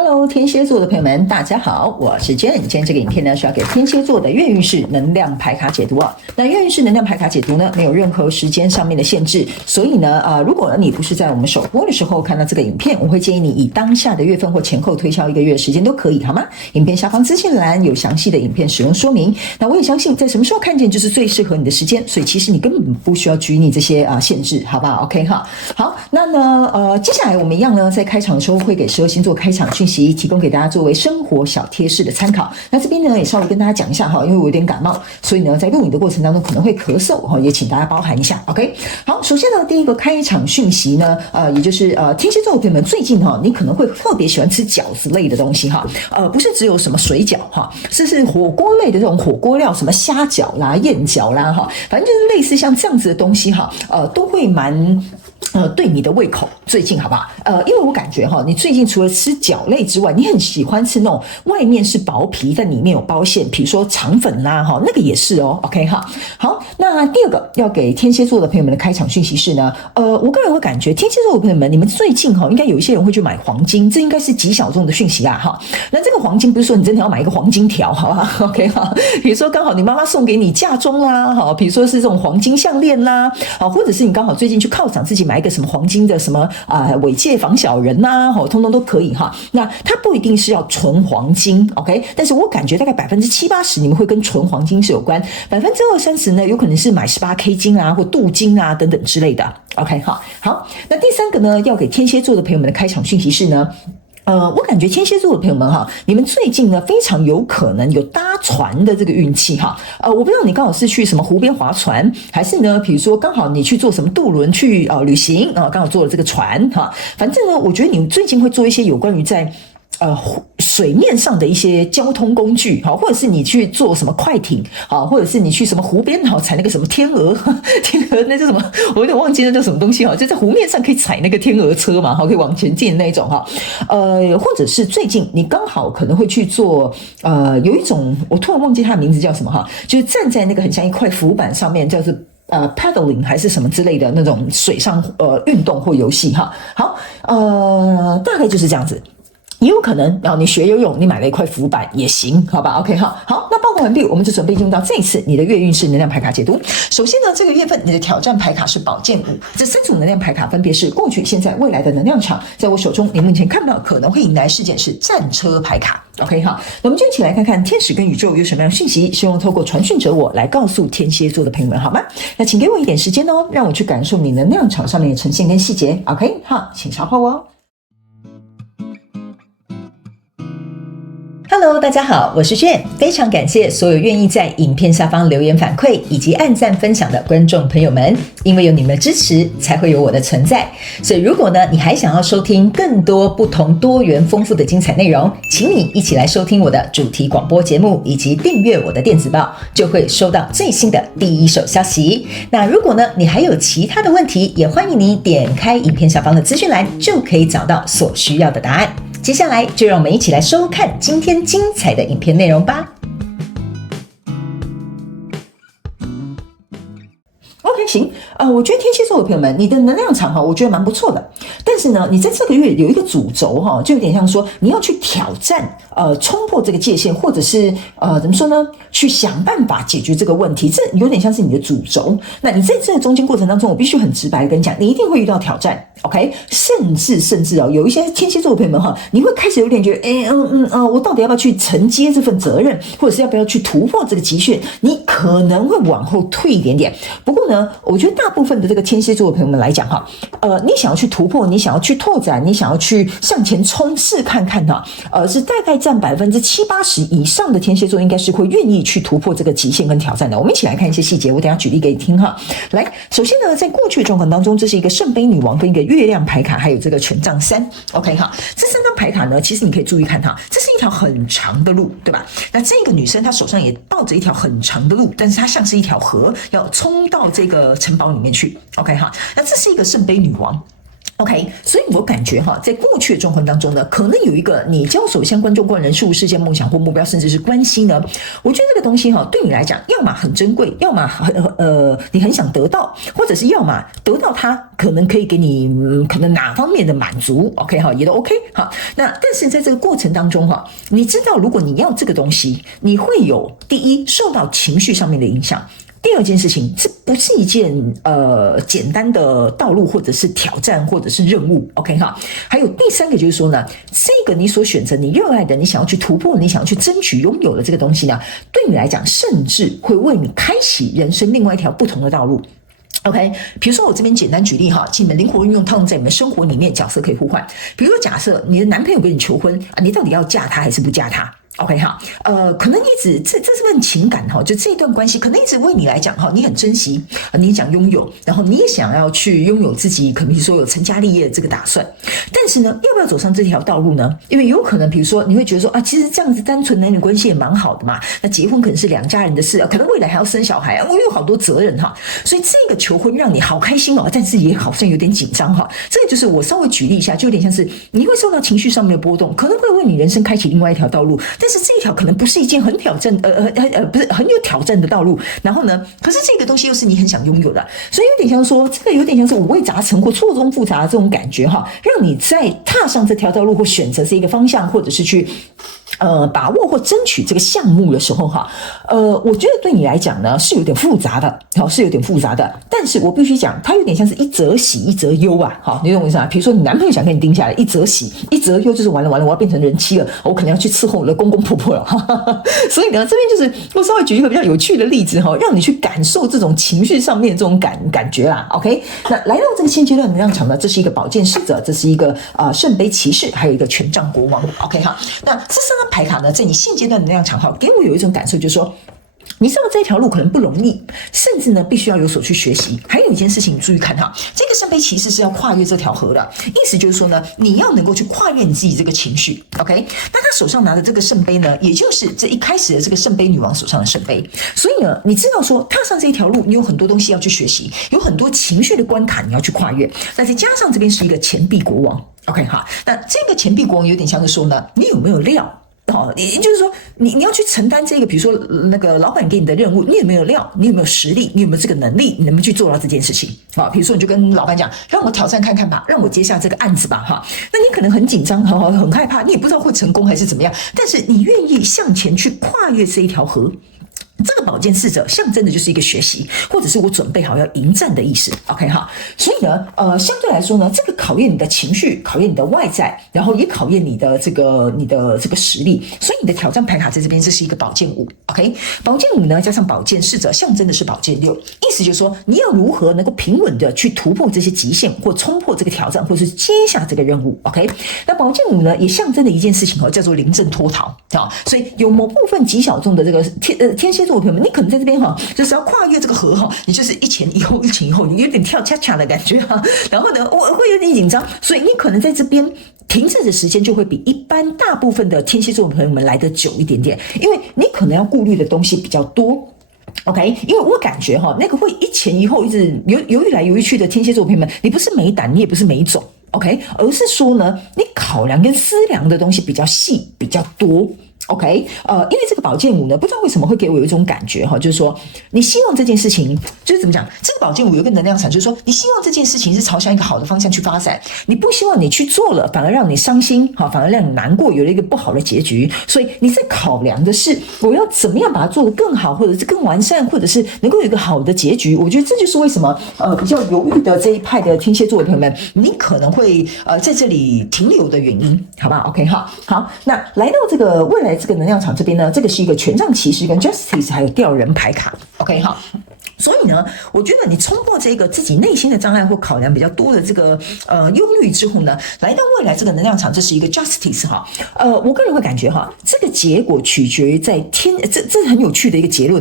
Hello，天蝎座的朋友们，大家好，我是 Jen。今天这个影片呢，是要给天蝎座的月运势能量牌卡解读啊。那月运势能量牌卡解读呢，没有任何时间上面的限制，所以呢，如果你不是在我们首播的时候看到这个影片，我会建议你以当下的月份或前后推敲1个月的时间都可以，好吗？影片下方资讯栏有详细的影片使用说明。那我也相信，在什么时候看见就是最适合你的时间，所以其实你根本不需要拘泥这些限制，好不好 ？OK 哈。好，那呢，接下来我们一样呢，在开场的时候会给12星座开场讯息，提供给大家作为生活小贴士的参考。那这边呢也稍微跟大家讲一下哈，因为我有点感冒，所以呢在录影的过程当中可能会咳嗽哈，也请大家包涵一下。OK， 好，首先呢第一个开场讯息呢，也就是天蝎座的朋友们最近哈，你可能会特别喜欢吃饺子类的东西哈，不是只有什么水饺哈，是火锅类的这种火锅料，什么虾饺啦、燕饺啦哈，反正就是类似像这样子的东西哈，都会蛮。对你的胃口，最近好不好？因为我感觉哈，你最近除了吃饺类之外，你很喜欢吃那种外面是薄皮，但里面有包馅，比如说肠粉啦，哈，那个也是哦。OK 哈，好，那第二个要给天蝎座的朋友们的开场讯息是呢，我个人会感觉天蝎座的朋友们，你们最近哈，应该有一些人会去买黄金，这应该是极小众的讯息啊哈。那这个黄金不是说你真的要买一个黄金条，好吧 ？OK 哈，比如说刚好你妈妈送给你嫁妆啦，哈，比如说是这种黄金项链啦，啊，或者是你刚好最近去犒赏自己买一个什么黄金的什么尾戒防小人呐，通通都可以哈。那它不一定是要纯黄金 ，OK？ 但是我感觉大概70%-80%你们会跟纯黄金是有关，20%-30%呢有可能是买18K 金啊或镀金啊等等之类的 ，OK？ 好，那第三个呢要给天蝎座的朋友们的开场讯息是呢。我感觉天蝎座的朋友们哈，你们最近呢非常有可能有搭船的这个运气哈。我不知道你刚好是去什么湖边划船，还是呢，比如说刚好你去做什么渡轮去旅行啊，刚好坐了这个船哈。反正呢，我觉得你最近会做一些有关于在水面上的一些交通工具，好，或者是你去坐什么快艇，好，或者是你去什么湖边，好，踩那个什么天鹅那叫什么，我有点忘记那叫什么东西哈，就在湖面上可以踩那个天鹅车嘛，好，可以往前进的那种哈，或者是最近你刚好可能会去做，有一种我突然忘记它的名字叫什么哈，就是站在那个很像一块浮板上面，叫做paddling 还是什么之类的那种水上运动或游戏哈，好，大概就是这样子。也有可能，然后你学游泳，你买了一块浮板也行，好吧 ？OK 哈，好，那报告完毕，我们就准备进入到这一次你的月运势能量牌卡解读。首先呢，这个月份你的挑战牌卡是宝剑5，这3组能量牌卡分别是过去、现在、未来的能量场。在我手中，你目前看到可能会迎来事件是战车牌卡。OK 哈，那我们就一起来看看天使跟宇宙有什么样的讯息，希望透过传讯者我来告诉天蝎座的朋友们，好吗？那请给我一点时间哦，让我去感受你能量场上面的呈现跟细节。OK 哈，请稍后哦。Hello， 大家好，我是Jen，非常感谢所有愿意在影片下方留言反馈以及按赞分享的观众朋友们，因为有你们的支持，才会有我的存在。所以如果呢，你还想要收听更多不同多元丰富的精彩内容，请你一起来收听我的主题广播节目，以及订阅我的电子报，就会收到最新的第一手消息。那如果呢，你还有其他的问题，也欢迎你点开影片下方的资讯栏，就可以找到所需要的答案。接下来就让我们一起来收看今天精彩的影片内容吧。OK， 行，我觉得天蝎座的朋友们，你的能量场哈，我觉得蛮不错的。但是呢，你在这个月有一个主轴哈，就有点像说你要去挑战，冲破这个界限，或者是怎么说呢？去想办法解决这个问题，这有点像是你的主轴。那你在这个中间过程当中，我必须很直白的跟你讲，你一定会遇到挑战。OK， 甚至有一些天蝎座的朋友们哈，你会开始有点觉得，我到底要不要去承接这份责任，或者是要不要去突破这个极限？你可能会往后退一点点。不过呢，我觉得大部分的这个天蝎座的朋友们来讲哈，你想要去突破，你想要去拓展，你想要去向前冲试看看哈，是大概占70%-80%以上的天蝎座应该是会愿意去突破这个极限跟挑战的。我们一起来看一些细节，我等一下举例给你听哈。来，首先呢，在过去的状况当中，这是一个圣杯女王跟一个月亮牌卡，还有这个权杖3。OK 哈，这3张牌卡呢，其实你可以注意看哈，这是一条很长的路，对吧？那这个女生她手上也抱着一条很长的路，但是她像是一条河，要冲到这个城堡里面去。OK 哈，那这是一个圣杯女王。OK， 所以我感觉在过去的状况当中呢，可能有一个你交手相关重关人事物事件梦想或目标，甚至是关系呢，我觉得这个东西对你来讲，要么很珍贵，要么你很想得到，或者是要么得到它可能可以给你可能哪方面的满足 ，OK 也都 OK 那但是在这个过程当中你知道如果你要这个东西，你会有第一受到情绪上面的影响。第二件事情，这不是一件简单的道路或者是挑战或者是任务 ，OK 还有第三个就是说呢，这个你所选择、你热爱的、你想要去突破、你想要去争取拥有的这个东西呢，对你来讲，甚至会为你开启人生另外一条不同的道路。OK， 比如说我这边简单举例请你们灵活运用套用在你们生活里面，角色可以互换。比如说假设你的男朋友跟你求婚你到底要嫁他还是不嫁他？OK 可能一直这份情感就这段关系可能一直为你来讲你很珍惜你想拥有，然后你也想要去拥有自己可能说有成家立业的这个打算，但是呢，要不要走上这条道路呢？因为有可能比如说你会觉得说其实这样子单纯男女关系也蛮好的嘛，那结婚可能是两家人的事可能未来还要生小孩我有好多责任所以这个求婚让你好开心但是也好像有点紧张这个就是我稍微举例一下，就有点像是你会受到情绪上面的波动，可能会为你人生开启另外一条道路，但是这一条可能不是一件很挑战不是很有挑战的道路，然后呢，可是这个东西又是你很想拥有的，所以有点像说这个有点像是五味杂陈或错综复杂的这种感觉让你在踏上这条道路或选择这个方向，或者是去把握或争取这个项目的时候我觉得对你来讲呢是有点复杂的是有点复杂的，但是我必须讲它有点像是一则喜一则忧你懂我意思吗？比如说你男朋友想跟你定下来，一则喜一则忧就是完了我要变成人妻了，我可能要去伺候我的公公婆婆了所以呢这边就是我稍微举一个比较有趣的例子让你去感受这种情绪上面的这种感觉啦 OK， 那来到这个现阶段能量场呢，这是一个宝剑侍者，这是一个圣杯骑士，还有一个权杖国王 OK 那这三张牌卡呢在你现阶段能量场给我有一种感受，就是说你知道这条路可能不容易，甚至呢必须要有所去学习。还有一件事情你注意看这个圣杯骑士是要跨越这条河的，意思就是说呢，你要能够去跨越你自己这个情绪 OK， 那他手上拿的这个圣杯呢，也就是这一开始的这个圣杯女王手上的圣杯，所以呢你知道说踏上这一条路你有很多东西要去学习，有很多情绪的关卡你要去跨越，那再加上这边是一个钱币国王 OK 那这个钱币国王有点像是说呢，你有没有料也就是说你要去承担这个比如说那个老板给你的任务，你有没有料，你有没有实力，你有没有这个能力，你能不能去做到这件事情比如说你就跟老板讲，让我挑战看看吧，让我接下这个案子吧那你可能很紧张很害怕，你也不知道会成功还是怎么样，但是你愿意向前去跨越这一条河，这个宝剑侍者象征的就是一个学习，或者是我准备好要迎战的意思 OK 所以呢相对来说呢，这个考验你的情绪，考验你的外在，然后也考验你的这个实力，所以你的挑战牌卡在这边这是一个宝剑五 OK， 宝剑五呢加上宝剑侍者象征的是宝剑六，意思就是说你要如何能够平稳的去突破这些极限，或冲破这个挑战，或是接下这个任务 OK， 那宝剑五呢也象征的一件事情叫做临阵脱逃所以有某部分极小众的这个天蝎座的朋友们，你可能在这边就是要跨越这个河你就是一前一后一前一后，你有点跳恰恰的感觉然后呢我会有点紧张，所以你可能在这边停滞的时间就会比一般大部分的天蝎座的朋友们来得久一点点，因为你可能要顾虑的东西比较多OK， 因为我感觉那个会一前一后一直犹豫来犹豫去的天蝎座朋友们，你不是没胆，你也不是没种 OK， 而是说呢你考量跟思量的东西比较细比较多OK， 因为这个宝剑五呢，不知道为什么会给我有一种感觉就是说，你希望这件事情，就是怎么讲，这个宝剑五有一个能量场，就是说，你希望这件事情是朝向一个好的方向去发展，你不希望你去做了，反而让你伤心，反而让你难过，有了一个不好的结局，所以你在考量的是，我要怎么样把它做得更好，或者是更完善，或者是能够有一个好的结局。我觉得这就是为什么比较犹豫的这一派的天蝎座的朋友们，你可能会在这里停留的原因，好吧 ？OK， 好，那来到这个未来。这个能量场这边呢，这个是一个权杖骑士跟 Justice 还有吊人牌卡 OK 所以呢我觉得你冲破这个自己内心的障碍或考量比较多的这个忧虑之后呢，来到未来这个能量场，这是一个 Justice 我个人会感觉这个结果取决于在这很有趣的一个结论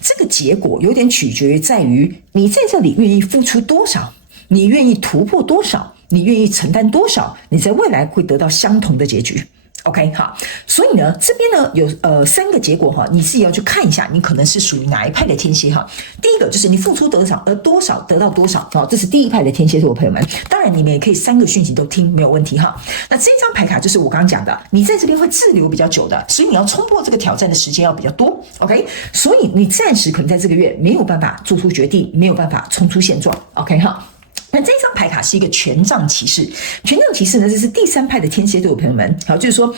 这个结果有点取决于在于你在这里愿意付出多少，你愿意突破多少，你愿意承担多少，你在未来会得到相同的结局 OK， 好，所以呢，这边呢有3个结果哈，你自己要去看一下，你可能是属于哪一派的天蝎哈。第一个就是你付出多少，多少得到多少，好，这是第一派的天蝎座朋友们。当然你们也可以3个讯息都听，没有问题哈。那这张牌卡就是我刚刚讲的，你在这边会滞留比较久的，所以你要冲破这个挑战的时间要比较多。OK， 所以你暂时可能在这个月没有办法做出决定，没有办法冲出现状。OK 哈。那这张牌卡是一个权杖骑士，权杖骑士呢，这是第3派的天蝎座的朋友们，好，就是说，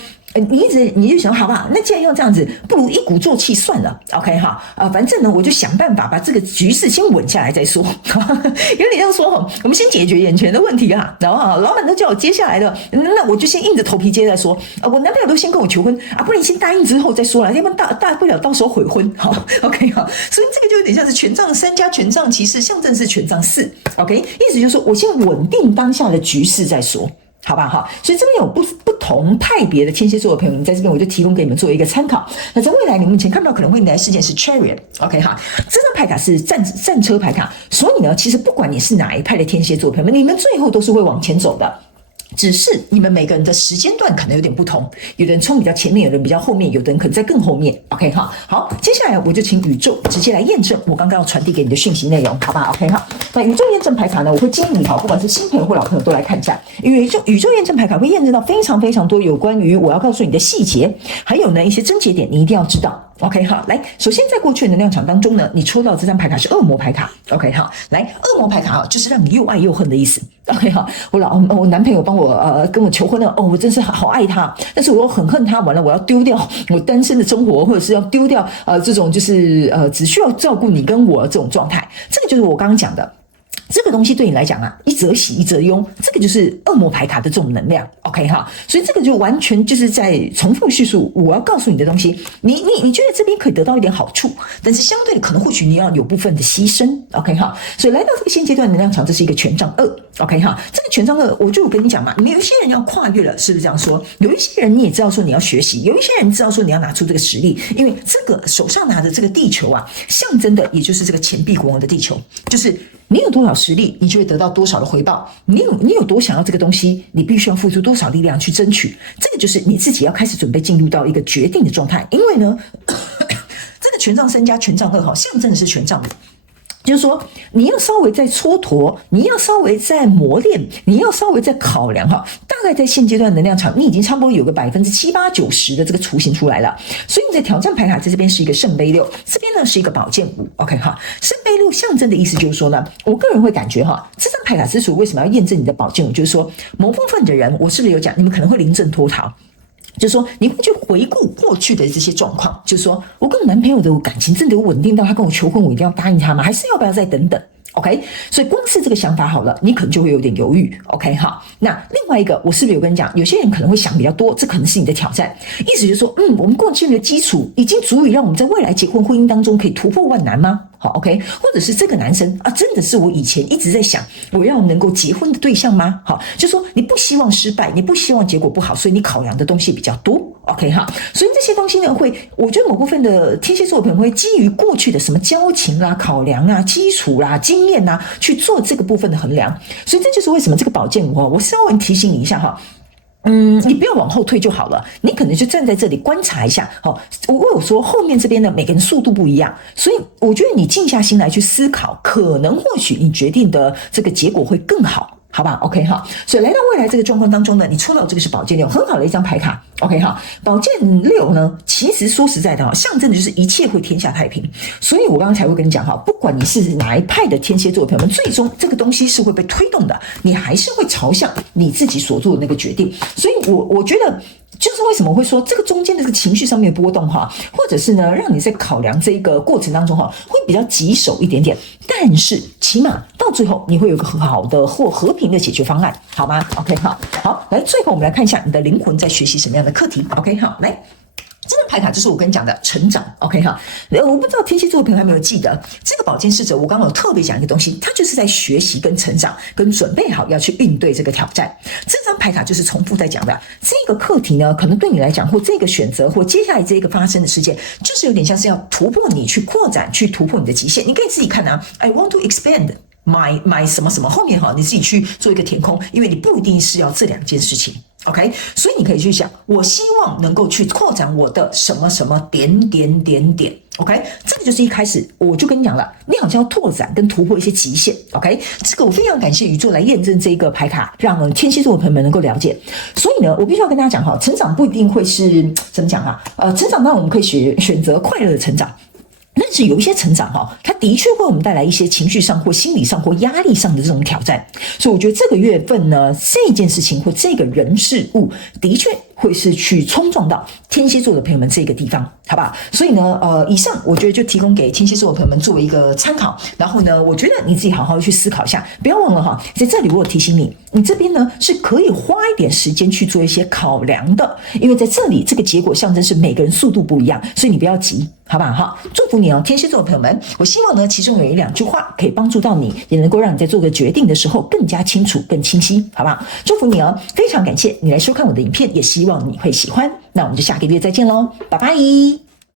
你就想，好不好？那既然要这样子，不如一鼓作气算了 ，OK 哈，反正呢，我就想办法把这个局势先稳下来再说，有点像说，我们先解决眼前的问题啊，然后老板都叫我接下来的，那我就先硬着头皮接再说，我男朋友都先跟我求婚啊，不然你先答应之后再说了，要不然大不了到时候悔婚，好 ，OK 哈，所以这个就有点像是权杖3加权杖骑士，象征是权杖4 ，OK， 意思就是说我先稳定当下的局势再说。好吧哈，所以这边有不同派别的天蝎座的朋友们，在这边我就提供给你们做一个参考。那在未来你们目前看到可能会迎来的事件是 Chariot，OK 哈，这张牌卡是战车牌卡，所以呢，其实不管你是哪一派的天蝎座的朋友们，你们最后都是会往前走的。只是你们每个人的时间段可能有点不同，有的人冲比较前面，有的人比较后面，有的人可能在更后面。OK 哈，好，接下来我就请宇宙直接来验证我刚刚要传递给你的讯息内容，好吧 ？OK 哈，那宇宙验证牌卡呢，我会建议你不管是新朋友或老朋友都来看一下，因为宇宙验证牌卡会验证到非常非常多有关于我要告诉你的细节，还有呢一些症结点，你一定要知道。OK 好，来，首先在过去的能量场当中呢，你抽到这张牌卡是恶魔牌卡。OK 好，来，恶魔牌卡就是让你又爱又恨的意思。OK 好，我男朋友帮我跟我求婚了，我真是好爱他，但是我又很恨他，完了我要丢掉我单身的生活，或者是要丢掉这种就是只需要照顾你跟我这种状态，这个就是我刚刚讲的。这个东西对你来讲啊，一则喜一则忧，这个就是恶魔牌卡的这种能量 ，OK 哈，所以这个就完全就是在重复叙述我要告诉你的东西。你觉得这边可以得到一点好处，但是相对的可能或许你要有部分的牺牲 ，OK 哈，所以来到这个现阶段能量场，这是一个权杖2 ，OK 哈，这个权杖2，我就跟你讲嘛，你们有一些人要跨越了，是不是这样说？有一些人你也知道说你要学习，有一些人知道说你要拿出这个实力，因为这个手上拿的这个地球啊，象征的也就是这个钱币国王的地球，就是你有多少实力，你就会得到多少的回报。你有多想要这个东西，你必须要付出多少力量去争取。这个就是你自己要开始准备进入到一个决定的状态。因为呢，这个权杖3加权杖2象征的是权杖5。就是说，你要稍微再蹉跎，你要稍微再磨练，你要稍微再考量哈。大概在现阶段能量场，你已经差不多有个7%、8%、90%的这个雏形出来了。所以你的挑战牌卡在这边是一个圣杯6，这边呢是一个宝剑5。OK 哈，圣杯6象征的意思就是说呢，我个人会感觉哈，这张牌卡之所以为什么要验证你的宝剑5，就是说某部分的人，我是不是有讲，你们可能会临阵脱逃。就是说，你会去回顾过去的这些状况，就是说我跟我男朋友的感情真的有稳定到他跟我求婚，我一定要答应他吗？还是要不要再等等？ OK， 所以光是这个想法好了，你可能就会有点犹豫。OK 哈，那另外一个，我是不是有跟你讲，有些人可能会想比较多，这可能是你的挑战。意思就是说，我们过去的基础已经足以让我们在未来结婚婚姻当中可以突破万难吗？好 ，OK， 或者是这个男生啊，真的是我以前一直在想我要能够结婚的对象吗？好，就说你不希望失败，你不希望结果不好，所以你考量的东西比较多。OK 哈，所以这些东西呢，我觉得某部分的天蝎座朋友会基于过去的什么交情啦、考量啊、基础啦、经验啊，去做这个部分的衡量。所以这就是为什么这个宝剑5我稍微提醒你一下哈。你不要往后退就好了，你可能就站在这里观察一下。好，我有说后面这边的每个人速度不一样，所以我觉得你静下心来去思考，可能或许你决定的这个结果会更好。好吧 ，OK 哈，所以来到未来这个状况当中呢，你抽到这个是宝剑6，很好的一张牌卡 ，OK 哈，宝剑6呢，其实说实在的哈，象征的就是一切会天下太平，所以我刚刚才会跟你讲哈，不管你是哪一派的天蝎座的朋友们，最终这个东西是会被推动的，你还是会朝向你自己所做的那个决定，所以我觉得。就是为什么会说这个中间的这个情绪上面波动哈，或者是呢，让你在考量这个过程当中哈，会比较棘手一点点，但是起码到最后你会有个好的或和平的解决方案，好吗 ？OK 好，来最后我们来看一下你的灵魂在学习什么样的课题 ，OK 好，来。这张牌卡就是我跟你讲的成长 ，OK 哈，我不知道天蝎座的朋友还没有记得这个宝剑侍者，我刚刚有特别讲一个东西，它就是在学习跟成长，跟准备好要去应对这个挑战。这张牌卡就是重复在讲的这个课题呢，可能对你来讲，或这个选择，或接下来这个发生的事件，就是有点像是要突破你去扩展，去突破你的极限。你可以自己看啊 ，I want to expand。my 什么什么后面哈，你自己去做一个填空，因为你不一定是要这2件事情 OK， 所以你可以去想，我希望能够去扩展我的什么什么点点点点。OK， 这个就是一开始我就跟你讲了，你好像要拓展跟突破一些极限。OK， 这个我非常感谢宇宙来验证这个牌卡，让天蝎座的朋友们能够了解。所以呢，我必须要跟大家讲哈，成长不一定会是怎么讲啊？成长当然我们可以选择快乐的成长。但是有一些成长它的确会我们带来一些情绪上或心理上或压力上的这种挑战，所以我觉得这个月份呢，这件事情或这个人事物的确会是去冲撞到天蝎座的朋友们这个地方，好不好？所以呢，以上我觉得就提供给天蝎座的朋友们作为一个参考。然后呢，我觉得你自己好好去思考一下，不要忘了在这里我有提醒你，你这边呢是可以花一点时间去做一些考量的，因为在这里这个结果象征是每个人速度不一样，所以你不要急。好不好？祝福你天蝎座的朋友们，我希望呢，其中有一两句话可以帮助到你，也能够让你在做个决定的时候更加清楚、更清晰，好不好？祝福你非常感谢你来收看我的影片，也希望你会喜欢。那我们就下个月再见喽，拜拜。